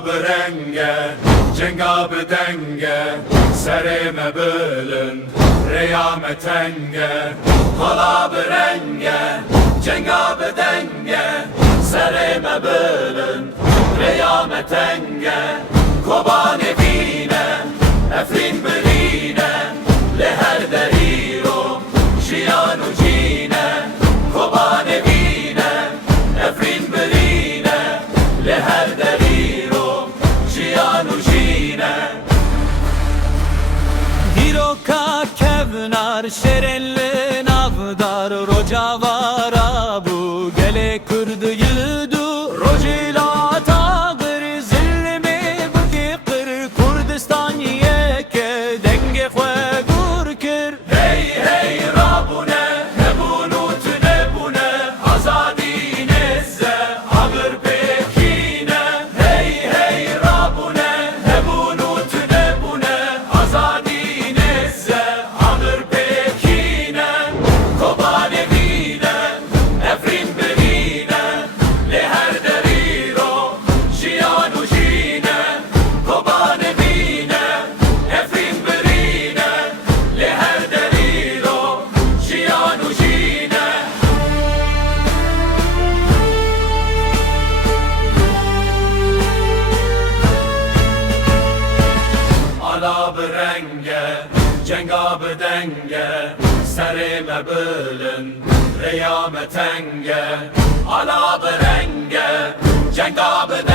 برنگه جنگا بدنگه سر مبلن ریام تنگه حالا برنگه جنگا بدنگه سر مبلن ریام تنگه کبان بینه افرین برینه لهر دریرو شیان و جینه کبان بینه افرین برینه لهر دریرو شیان و جینه دیروکا kevnar şerelli navdar rocavara bu gele kurdu yıdu rojila tağır zillimi buki kır Kurdistan yeke denge khwe gurkir hey hey rabune hebunut nebune azadi nezze ağır pekine hey hey rabune hebunut nebune azadi nezze ağır pekine kobane bine efrin berine leher deriro şiyanu jine kobane bine efrin berine leher deriro şiyanu jine ala berenge cenga bedenge sere mebelin reyametenge ala berenge cenga bedenge